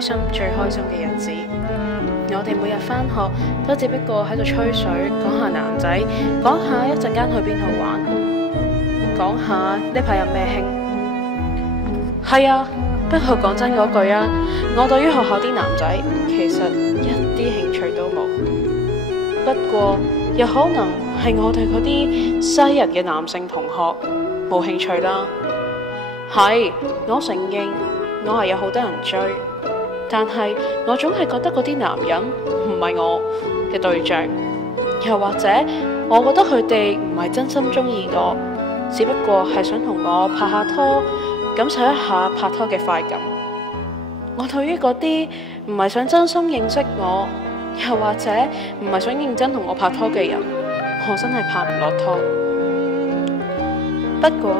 開心最開心嘅日子。我哋每日返學都只不過喺度吹水，講下男仔，講下一陣間去邊度玩，講下呢排有咩興。係啊，不過講真嗰句啊，我對於學校啲男仔其實一啲興趣都冇。不過有可能係我對嗰啲西人嘅男性同學冇興趣啦。係，我承認我係有好多人追，但係我總係覺得嗰啲男人唔係我嘅對象，又或者我覺得佢哋唔係真心中意我，只不過係想同我拍下拖，感受一下拍拖嘅快感。我對於嗰啲唔係想真心認識我，又或者唔係想認真同我拍拖嘅人，我真係拍唔落拖。不過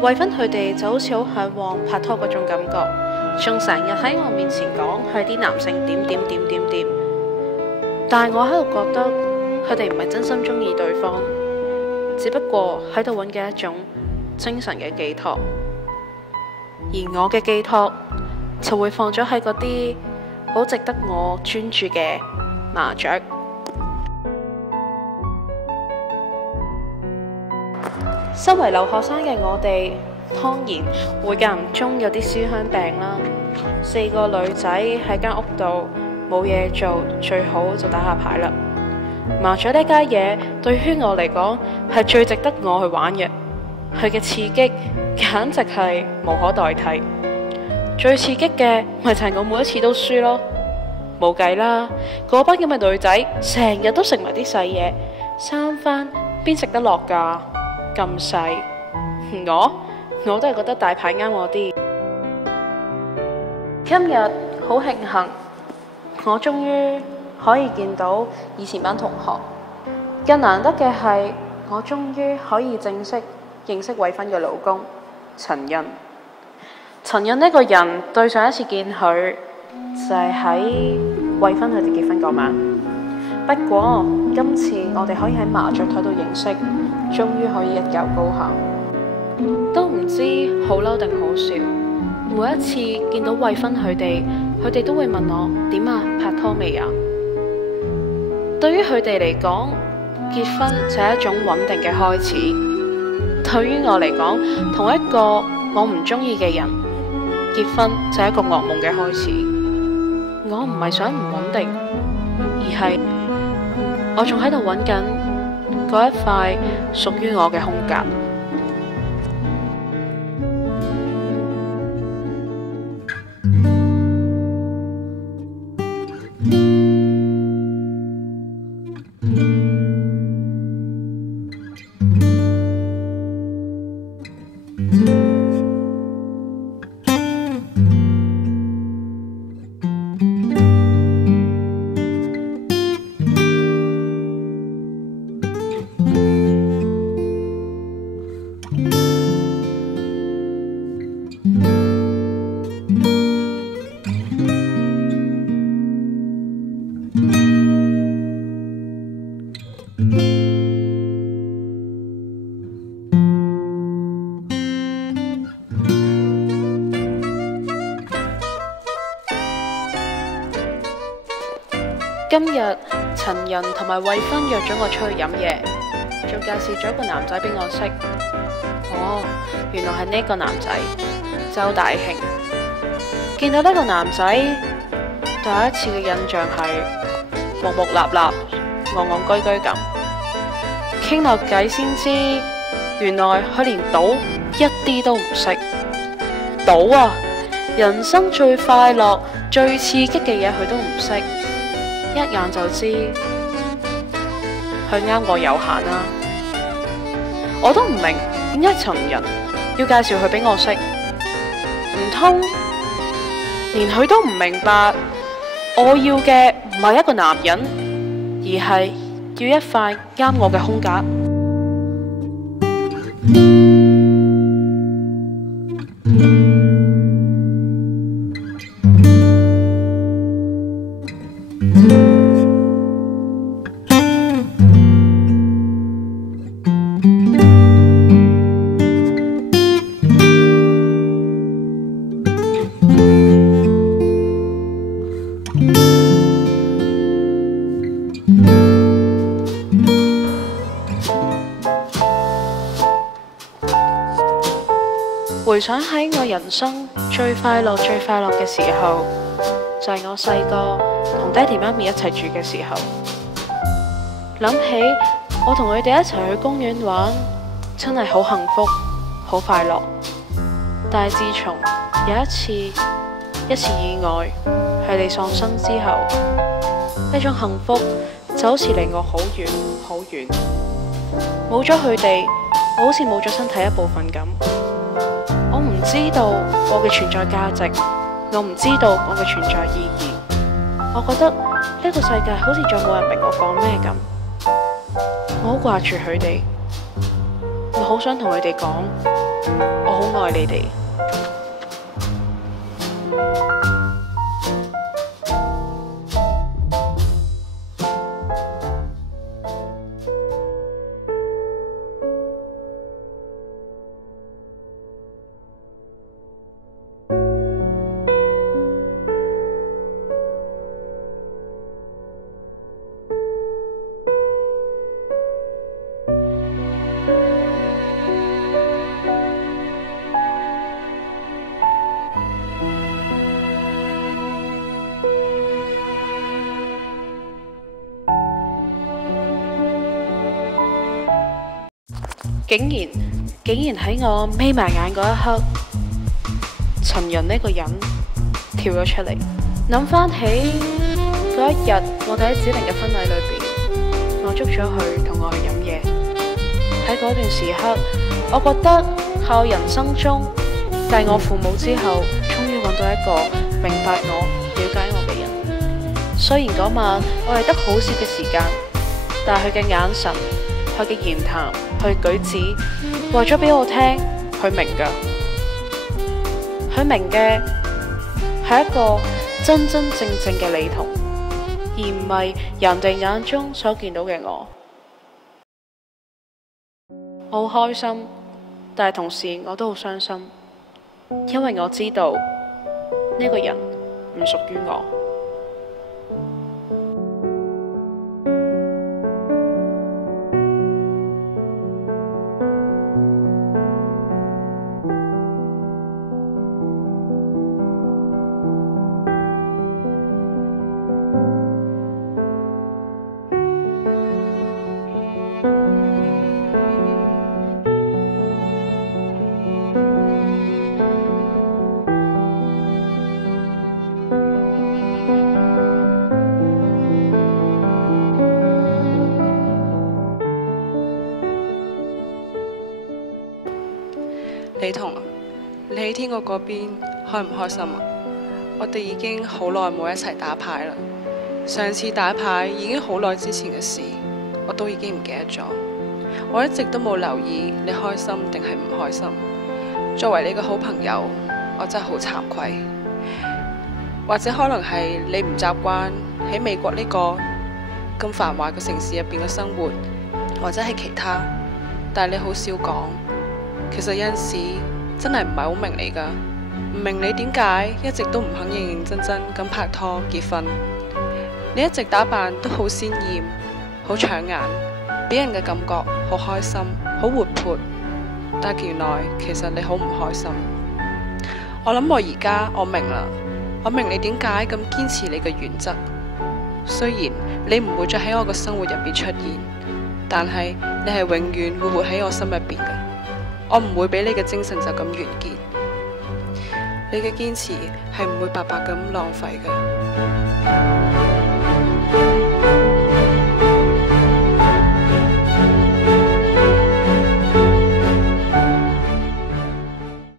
慧芬佢哋就好似好向往拍拖嗰種感覺，仲成日喺我面前講佢啲男性點點點點點，但係我喺度覺得佢哋唔係真心中意對方，只不過喺度揾嘅一種精神嘅寄託，而我嘅寄託就會放咗喺嗰啲好值得我專注嘅麻雀。身為留學生嘅我哋，當然會間唔中有啲思鄉病啦。4個女仔喺間屋度冇嘢做，最好就打下牌啦。麻雀呢家嘢對於我嚟講係最值得我去玩嘅，佢嘅刺激簡直係無可代替。最刺激嘅咪就係我每一次都輸咯，冇計啦。嗰班咁嘅女仔成日都食埋啲細嘢，3番邊食得落㗎？咁細，我都係覺得大牌啱我啲。今日好慶幸，我終於可以見到以前班同學。更難得嘅係，我終於可以正式認識慧芬嘅老公陳欣。陳欣呢個人，對上一次見佢就係喺慧芬佢哋結婚嗰晚。不過今次我哋可以喺麻雀台度認識，終於可以一較高下。都唔知好嬲定好笑。每一次見到慧芬佢哋都會問我點啊，拍拖未啊？對於佢哋嚟講，結婚就係一種穩定嘅開始。對於我嚟講，同一個我唔中意嘅人結婚就係一個噩夢嘅開始。我唔係想唔穩定，而係我仲喺度揾緊嗰一塊屬於我嘅空格。今日陳仁同埋慧芬約咗我出去飲嘢，仲介紹咗一個男仔俾我識。哦，原來係呢個男仔周大慶。見到呢個男仔，第一次嘅印象係木木立立、戇戇居居咁。傾落偈先知，原來佢連賭一啲都唔識。賭啊，人生最快樂、最刺激嘅嘢佢都唔識。一眼就知佢啱我有限啦。我都唔明點解陳仁要介紹佢俾我識，唔通連佢都唔明白我要嘅唔係一個男人，而係要一塊啱我嘅空格。回想喺我人生最快樂嘅時候，就係我細個同爹哋媽咪一齊住嘅時候。諗起我同佢哋一齊去公園玩，真係好幸福，好快樂。但係自從有一次意外，佢哋喪生之後，呢種幸福就好似離我好遠好遠。冇咗佢哋，我好似冇咗身體一部分咁。我唔知道我嘅存在價值，我唔知道我嘅存在意義。我覺得呢個世界好似再冇人明我講咩咁。我好掛住佢哋，我好想同佢哋講，我好愛你哋。竟然喺我眯埋眼嗰一刻，陳潤呢個人跳咗出嚟。諗翻起嗰一日，我哋喺子玲嘅婚禮裏邊，我捉咗佢同我去飲嘢。喺嗰段時刻，我覺得喺我人生中繼我父母之後，終於揾到一個明白我、了解我嘅人。雖然嗰晚我哋得好少嘅時間，但係佢嘅眼神、佢嘅言談、佢嘅舉止，話咗俾我聽，佢明㗎。佢明嘅係一個真真正正嘅你同，而唔係人哋眼中所見到嘅我。我好開心，但係同時我都好傷心，因為我知道呢個人唔屬於我。李彤，你喺天國嗰邊開唔開心啊？我哋已經好耐冇一齊打牌啦。上次打牌已經好耐之前嘅事，我都已經唔記得咗。我一直都冇留意你開心定係唔開心。作為你嘅好朋友，我真係好慚愧。或者可能係你唔習慣喺美國呢個咁繁華嘅城市入邊嘅生活，或者係其他，但係你好少講。其實有陣時真係唔係好明你㗎，唔明你點解一直都唔肯認認真真咁拍拖結婚。你一直打扮都好鮮豔，好搶眼，俾人嘅感覺好開心，好活潑。但原來其實你好唔開心。我諗我而家我明啦，我明你點解咁堅持你嘅原則。雖然你唔會再喺我嘅生活入邊出現，但係你係永遠會活喺我心入邊嘅。我唔會俾你嘅精神就咁完結，你嘅堅持係唔會白白咁浪費嘅。